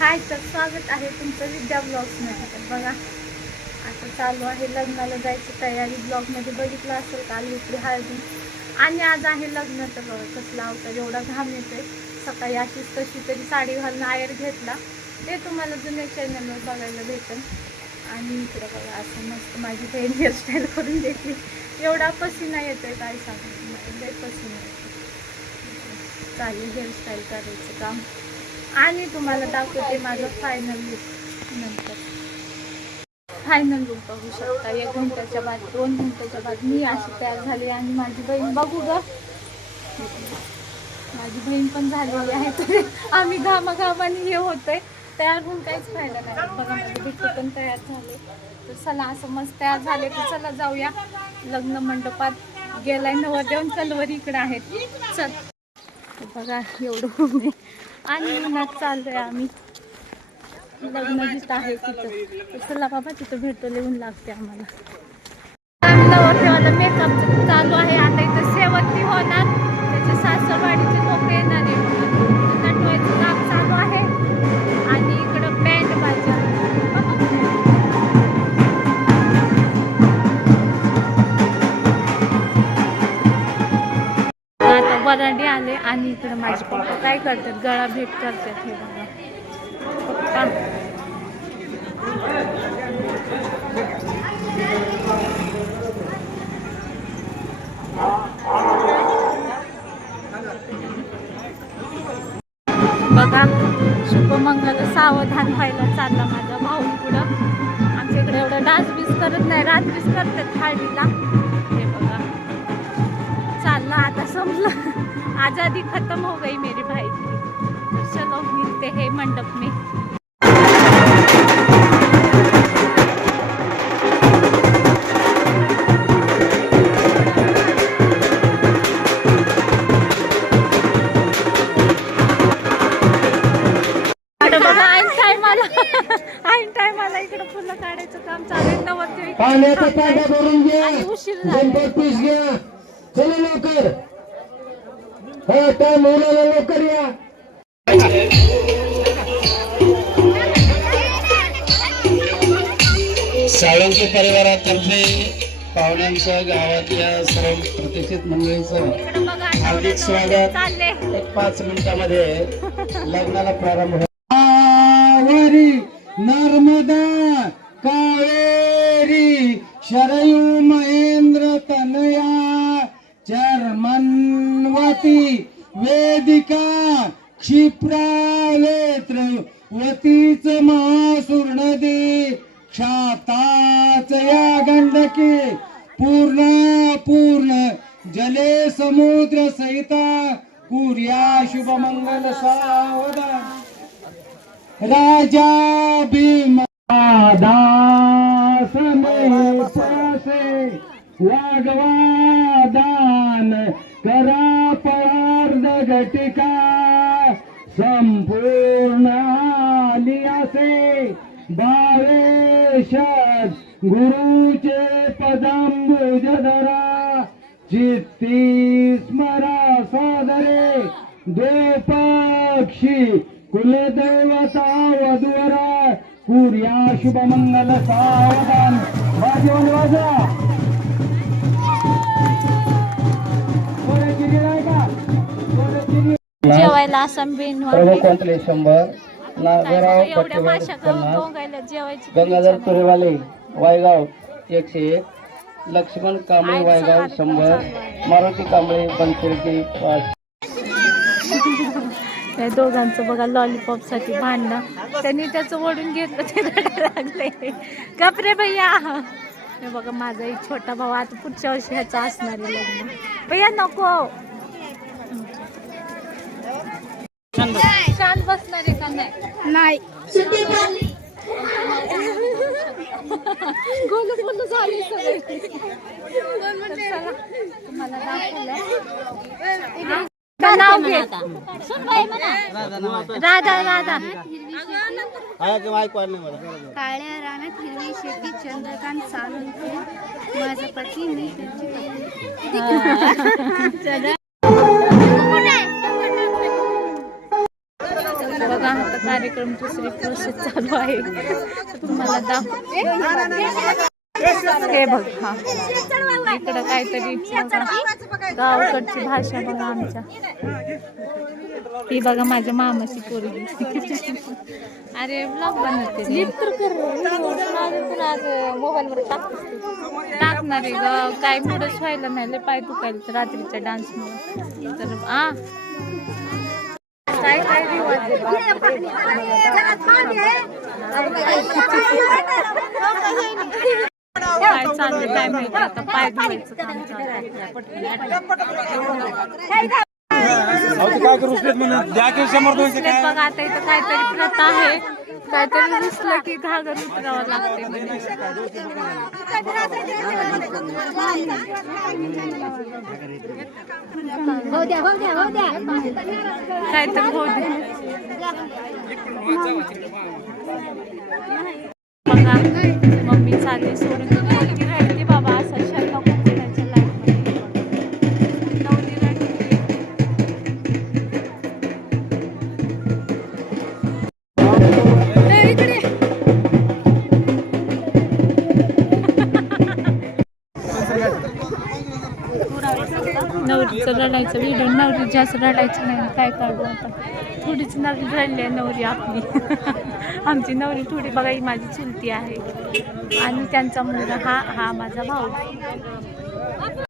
हाय, तर स्वागत आहे तुमचं विद्या ब्लॉग्समध्ये. तर बघा, आता चालू आहे लग्नाला जायची तयारी. ब्लॉगमध्ये बघितलं असेल काल इकडे हळदी आणि आज आहे लग्न. तर बघा कसं लावतं, एवढा घाम येतोय. सकाळी अशीच कशी तरी साडी घालून आयर घेतला, ते तुम्हाला जुन्या चॅनलवर बघायला भेटेल. आणि इकडं बघा असं मस्त माझी बहीण हेअरस्टाईल करून घेतली. एवढा पसीना येतोय काय सांगू तुम्हाला, लय पसीना येतो. चालेल हेअरस्टाईल करायचं काम आणि तुम्हाला दाखवते माझं फायनल लुक. नंतर फायनल लुक बघू शकता. 1 घंट्याच्या बाद 2 घंट्याच्या बाद मी अशी तयार झाली आणि माझी बहीण बघू ग, माझी बहीण पण झालेली आहे. तर आम्ही घामाघामाने हे होतंय, तयार होऊन काहीच फायदा नाही. बघा माझे बिट्टू पण तयार झाले. तर चला असं मस्त तयार झाले तर चला जाऊया लग्न मंडपात. गेलाय नवरदेव चलवर इकडे आहेत. चल बघा एवढं ऊन आणि उन्हात चाललोय आम्ही. लग्न जिथं आहे तिथं. तर चला बाबा तिथं भेटतो, लिहून लागते आम्हाला. नवरदेवाला मेकअप चालू आहे. आता इथं सेवंती होणार, त्याचे सासरवाडीचे लोक येणार आहे. नटवायचं काम चालू आहे आणि इकडं बँड बाजा. आता वरांडी आले आणि इकडं माझे पप्पा काय करतात, गळा भेट करतात. हे बघा पप्पा. बघा शुभमंगल सावधान व्हायला चालला माझा भाऊ पुढं. आमच्या इकडे एवढं डान्स बीस करत नाही, रात्रीच करतात हळदीला. हे बघा चालला आता, समजलं आजादी खत्म हो गई मेरी भाई की. चलो मिलते हैं मंडप में. ऐन टायमाला इकडे फुलं काढायचं काम चालू आहे. आणि उशीर झाला. चला लवकर, टाइम होला लवकर या. साळुंके परिवारातर्फे पाहुण्यांचं, गावातल्या सर्व प्रतिष्ठित मंडळींचं हार्दिक स्वागत. 5 मिनिटांमध्ये लग्नाला प्रारंभ होईल. नर्मदा कावेरी शरयू महेंद्र तनया चर्मन्वती वेदिका क्षिप्रावेत्र वतीच महासूर नदी क्षाताच या गंडकी पूर्ण जले समुद्र सहिता कुर्या शुभमंगल सावधान. राजा भीम दास में वागवा दान करा पार्द घटिका संपूर्ण आलियासे भावेशत गुरुचे पदांबुज धरा चित्ती स्मरा सादरे द्वैपाक्षी कुलदेवता वधूवरा कुर्या शुभमंगल सावधान. वाजवून वाजा जेवायला असं बेन 100 नागराव गंगाधर तुरेवाले वायगाव 101, लक्ष्मण कांबळे वायगाव 100, मारुती कांबळे बनसोडकी 5. त्या दोघांचं बघा लॉलीपॉप साठी भांडणं. त्यांनी त्याचं ओढून घेतलं, ते रडायला लागले. गपरे भैया. हे बघा माझा एक छोटा भाऊ, आता पुढच्या वर्षी ह्याचा असणार आहे लग्न. भैया नको, शांत बसणार आहे का नाही? गोलू बोलू झाली सगळे. तुम्हाला दाखवलं नाव घे. राधा राधा. काळ्या रानात हिरवी शेती चंद्रकांत सावंत माझा पती मी त्यांची बघा आता कार्यक्रम दुसरी प्रोसेस चालू आहे तुम्हाला दाखवते हे बघ हा इकडं काहीतरी गावकडची भाषा बघा आमच्या ही बघा माझ्या मामाची पोरगी अरे ब्लॉग बनवते मोबाईलवर टाकणार आहे ग काय मुडच व्हायला नाही लय पाय दुखायला तर रात्रीच्या डान्समुळे तर काय काय काय चाललंय काय माहिती आता पाय धुवायचं काम बघा आता इथं काहीतरी प्रथा आहे काहीतरी दिसलं की घागर उतरावं लागते काहीतरी होऊ दे बघा मम्मी चालली सोडून नवरी राहिली बाबा असा शर्मा कुंकुटाच्या लाईटमध्ये नवरी राहिली नवरीचं रडायचं व्हिडिओ नवरी जास्त रडायचं नाही काय काढू आता थोडीच नवरी रडली आहे नवरी आपली आमची नवरी थोडी बघा ही माझी चुलती आहे आणि त्यांचा मुलगा हा माझा भाऊ